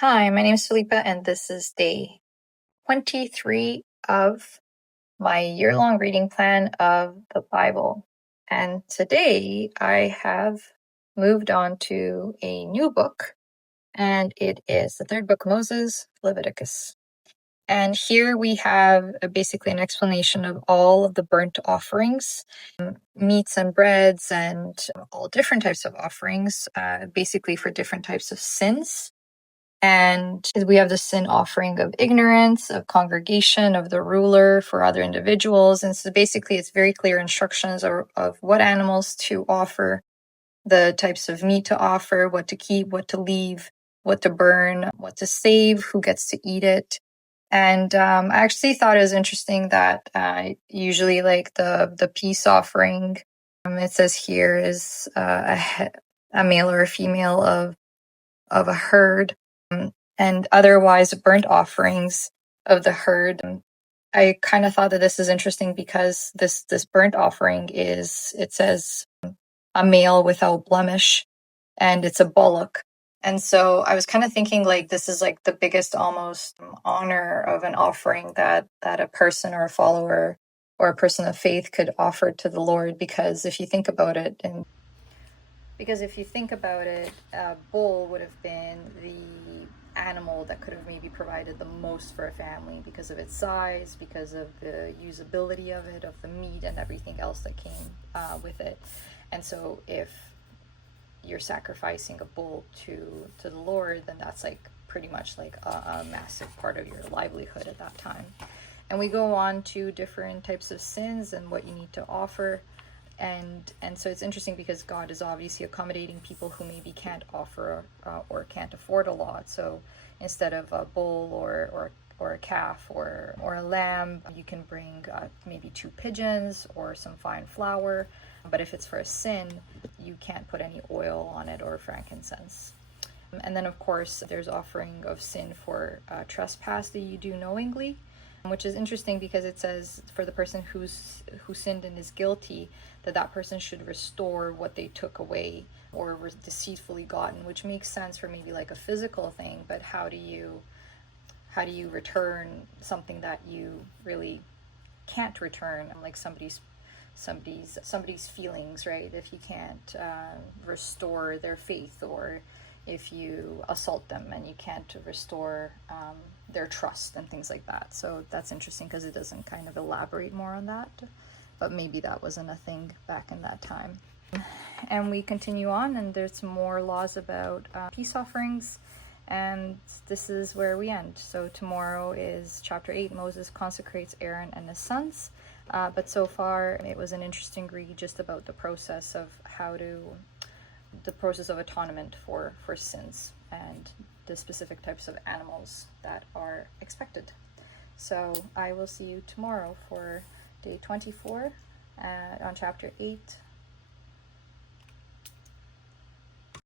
Hi, my name is Felipa, and this is day 23 of my year-long reading plan of the Bible. And today I have moved on to a new book, and it is the third book of Moses, Leviticus. And here we have basically an explanation of all of the burnt offerings, meats and breads, and all different types of offerings, basically for different types of sins. And we have the sin offering of ignorance, of congregation, of the ruler for other individuals. And so basically, it's very clear instructions of what animals to offer, the types of meat to offer, what to keep, what to leave, what to burn, what to save, who gets to eat it. And I actually thought it was interesting that usually, like the peace offering, it says here is a male or a female of a herd, and otherwise burnt offerings of the herd. I kind of thought that this is interesting because this burnt offering it says a male without blemish, and it's a bullock. And so I was kind of thinking, like, this is like the biggest almost honor of an offering that a person or a follower or a person of faith could offer to the Lord. Because if you think about it, a bull would have been the animal that could have maybe provided the most for a family because of its size, because of the usability of it, of the meat and everything else that came with it. And so if you're sacrificing a bull to the Lord, then that's like pretty much like a massive part of your livelihood at that time. And we go on to different types of sins and what you need to offer. And so it's interesting because God is obviously accommodating people who maybe can't offer or can't afford a lot. So instead of a bull or a calf or a lamb, you can bring maybe 2 pigeons or some fine flour. But if it's for a sin, you can't put any oil on it or frankincense. And then, of course, there's offering of sin for trespass that you do knowingly, which is interesting because it says for the person who sinned and is guilty, that person should restore what they took away or were deceitfully gotten, which makes sense for maybe like a physical thing. But how do you return something that you really can't return, like somebody's feelings, right? If you can't restore their faith, or if you assault them and you can't restore their trust and things like that. So that's interesting because it doesn't kind of elaborate more on that, but maybe that wasn't a thing back in that time. And we continue on, and there's some more laws about peace offerings, and this is where we end. So tomorrow is chapter 8. Moses consecrates Aaron and his sons. But so far, it was an interesting read just about the process of the process of atonement for sins and the specific types of animals that are expected. So I will see you tomorrow for day 24 on chapter 8